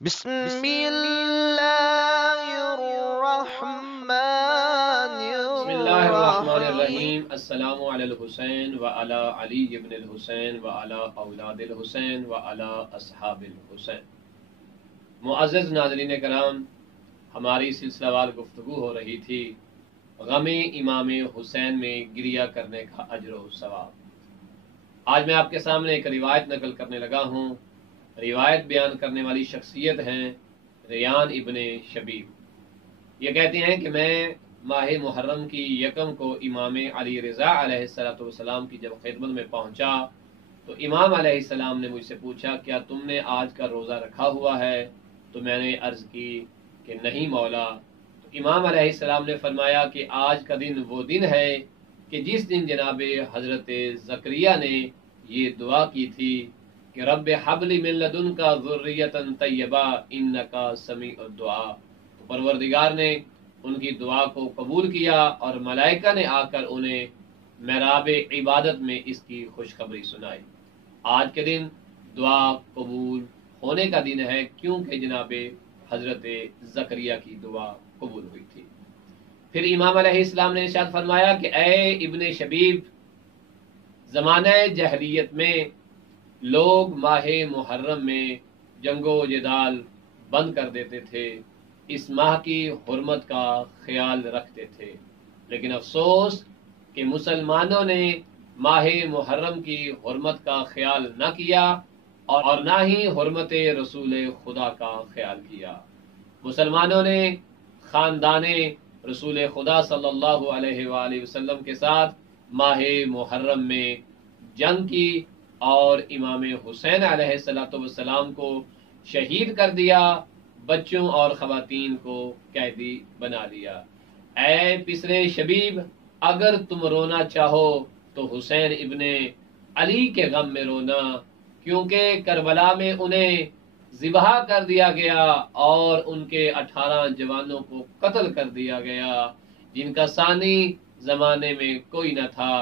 بسم اللہ الرحمن بسم اللہ الرحمن الرحیم. الرحیم۔ السلام علی الحسین وعلی علی ابن الحسین وعلی اولاد الحسین وعلی اصحاب الحسین۔ معزز ناظرین کرام، ہماری سلسلہ وار گفتگو ہو رہی تھی غم امام حسین میں گریہ کرنے کا اجر و ثواب۔ آج میں آپ کے سامنے ایک روایت نقل کرنے لگا ہوں۔ روایت بیان کرنے والی شخصیت ہیں ریان ابن شبیب۔ یہ کہتے ہیں کہ میں ماہ محرم کی یکم کو امام علی رضا علیہ السلام کی جب خدمت میں پہنچا تو امام علیہ السلام نے مجھ سے پوچھا کیا تم نے آج کا روزہ رکھا ہوا ہے؟ تو میں نے عرض کی کہ نہیں مولا۔ تو امام علیہ السلام نے فرمایا کہ آج کا دن وہ دن ہے کہ جس دن جناب حضرت زکریا نے یہ دعا کی تھی کہ رب حبل من لدنکا ذریتا طیبہ انکا سمیع الدعاء۔ تو پروردگار نے ان کی دعا کو قبول کیا اور ملائکہ نے آ کر انہیں محراب عبادت میں اس کی خوشخبری سنائی۔ آج کے دن دعا قبول ہونے کا دن ہے کیونکہ جناب حضرت زکریا کی دعا قبول ہوئی تھی۔ پھر امام علیہ السلام نے ارشاد فرمایا کہ اے ابن شبیب، زمانہ جاہلیت میں لوگ ماہ محرم میں جنگ و جدال بند کر دیتے تھے، اس ماہ کی حرمت کا خیال رکھتے تھے، لیکن افسوس کہ مسلمانوں نے ماہ محرم کی حرمت کا خیال نہ کیا اور نہ ہی حرمت رسول خدا کا خیال کیا۔ مسلمانوں نے خاندان رسول خدا صلی اللہ علیہ وآلہ وسلم کے ساتھ ماہ محرم میں جنگ کی اور امام حسین علیہ السلام کو شہید کر دیا، بچوں اور خواتین کو قیدی بنا لیا۔ اے پسرے شبیب، اگر تم رونا چاہو تو حسین ابن علی کے غم میں رونا، کیونکہ کربلا میں انہیں ذبح کر دیا گیا اور ان کے 18 جوانوں کو قتل کر دیا گیا جن کا ثانی زمانے میں کوئی نہ تھا،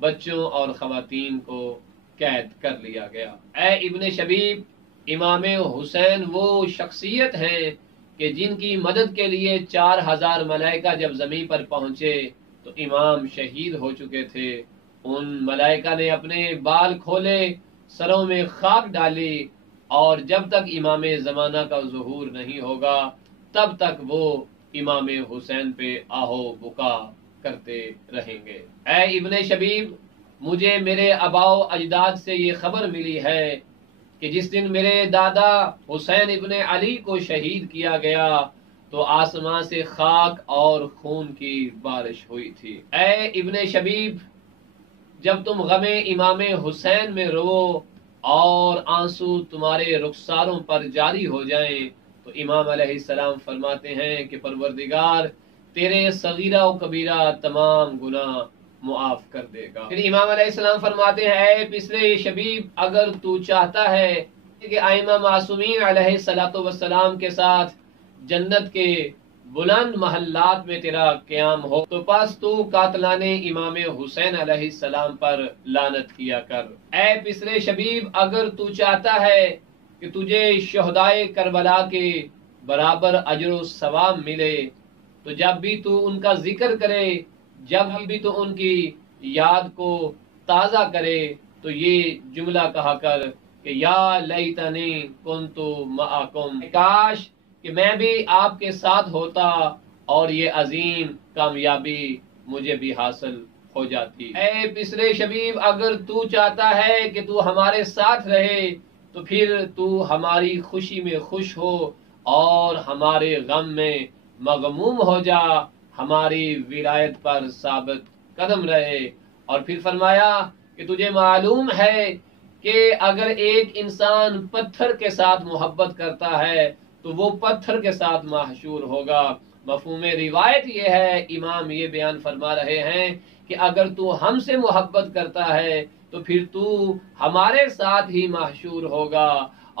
بچوں اور خواتین کو قید کر لیا گیا۔ اے ابن شبیب، امام حسین وہ شخصیت ہیں کہ جن کی مدد کے لیے 4000 ملائکہ جب زمین پر پہنچے تو امام شہید ہو چکے تھے۔ ان ملائکہ نے اپنے بال کھولے، سروں میں خاک ڈالی، اور جب تک امام زمانہ کا ظہور نہیں ہوگا تب تک وہ امام حسین پہ آہو بکا کرتے رہیں گے۔ اے ابن شبیب، مجھے میرے آباء و اجداد سے یہ خبر ملی ہے کہ جس دن میرے دادا حسین ابن علی کو شہید کیا گیا تو آسمان سے خاک اور خون کی بارش ہوئی تھی۔ اے ابن شبیب، جب تم غم امام حسین میں رو اور آنسو تمہارے رخساروں پر جاری ہو جائیں تو امام علیہ السلام فرماتے ہیں کہ پروردگار تیرے صغیرہ و کبیرہ تمام گناہ معاف کر دے گا۔ پھر امام علیہ السلام فرماتے ہیں اے پسرے شبیب، اگر تو چاہتا ہے کہ ائمہ معصومین علیہ السلام کے ساتھ جنت کے بلند محلات میں تیرا قیام ہو تو پس تو قاتلان امام حسین علیہ السلام پر لعنت کیا کر۔ اے پسرے شبیب، اگر تو چاہتا ہے کہ تجھے شہدائے کربلا کے برابر اجر و ثواب ملے تو جب بھی تو ان کا ذکر کرے، جب بھی تو ان کی یاد کو تازہ کرے تو یہ جملہ کہا کر کہ یا لیتنی کنت معکم، کاش کہ میں بھی آپ کے ساتھ ہوتا اور یہ عظیم کامیابی مجھے بھی حاصل ہو جاتی۔ اے پسرے شبیب، اگر تو چاہتا ہے کہ تو ہمارے ساتھ رہے تو پھر تو ہماری خوشی میں خوش ہو اور ہمارے غم میں مغموم ہو جا، ہماری ولایت پر ثابت قدم رہے۔ اور پھر فرمایا کہ تجھے معلوم ہے کہ اگر ایک انسان پتھر کے ساتھ محبت کرتا ہے تو وہ پتھر کے ساتھ محشور ہوگا۔ مفہوم روایت یہ ہے، امام یہ بیان فرما رہے ہیں کہ اگر تو ہم سے محبت کرتا ہے تو پھر تو ہمارے ساتھ ہی محشور ہوگا،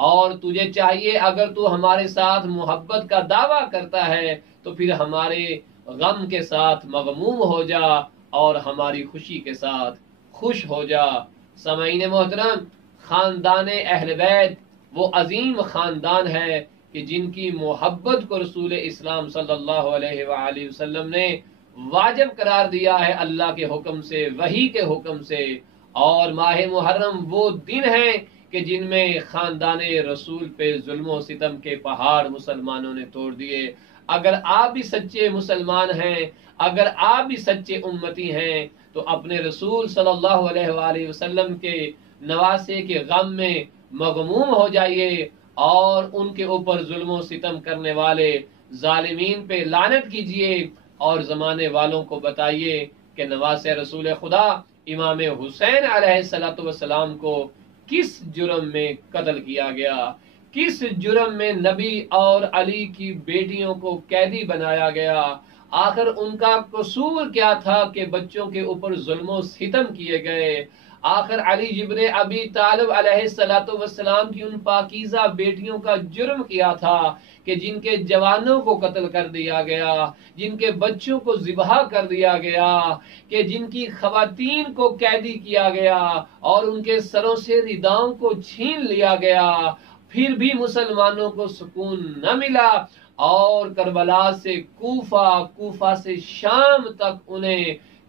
اور تجھے چاہیے اگر تو ہمارے ساتھ محبت کا دعویٰ کرتا ہے تو پھر ہمارے غم کے ساتھ مغموم ہو جا اور ہماری خوشی کے ساتھ خوش ہو جا۔ سامعین محترم، خاندان اہل بیت وہ عظیم خاندان ہے کہ جن کی محبت کو رسول اسلام صلی اللہ علیہ وآلہ وسلم نے واجب قرار دیا ہے اللہ کے حکم سے، وحی کے حکم سے. اور ماہ محرم وہ دن ہیں کہ جن میں خاندان رسول پہ ظلم و ستم کے پہاڑ مسلمانوں نے توڑ دیے. اگر آپ بھی سچے مسلمان ہیں، اگر آپ بھی سچے امتی ہیں، تو اپنے رسول صلی اللہ علیہ وآلہ وسلم کے نواسے کے غم میں مغموم ہو جائیے اور ان کے اوپر ظلم و ستم کرنے والے ظالمین پہ لعنت کیجیے، اور زمانے والوں کو بتائیے کہ نواسے رسول خدا امام حسین علیہ السلام کو کس جرم میں قتل کیا گیا، کس جرم میں نبی اور علی کی بیٹیوں کو قیدی بنایا گیا، آخر ان کا قصور کیا تھا کہ بچوں کے اوپر ظلم و ستم کیے گئے. آخر علی ابن ابی طالب علیہ السلام کی ان پاکیزہ بیٹیوں کا جرم کیا تھا کہ جن کے جوانوں کو قتل کر دیا گیا، جن کے بچوں کو ذبح کر دیا گیا، کہ جن کی خواتین کو قیدی کیا گیا اور ان کے سروں سے رداؤں کو چھین لیا گیا. پھر بھی مسلمانوں کو سکون نہ ملا اور کربلا سے کوفہ، کوفہ سے شام تک انہیں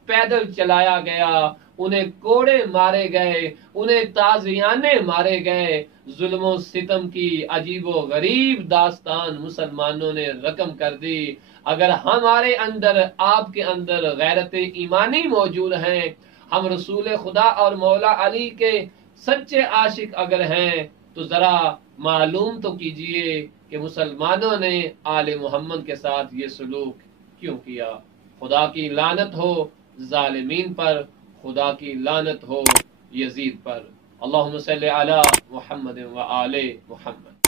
پیدل چلایا گیا، انہیں کوڑے مارے گئے، انہیں تازیانے مارے گئے. ظلم و ستم کی عجیب و غریب داستان مسلمانوں نے رقم کر دی. اگر ہمارے اندر، آپ کے اندر غیرت ایمانی موجود ہیں، ہم رسول خدا اور مولا علی کے سچے عاشق اگر ہیں، تو ذرا معلوم تو کیجئے کہ مسلمانوں نے آل محمد کے ساتھ یہ سلوک کیوں کیا. خدا کی لعنت ہو ظالمین پر، خدا کی لعنت ہو یزید پر. اللہم صلی علی محمد و آل محمد.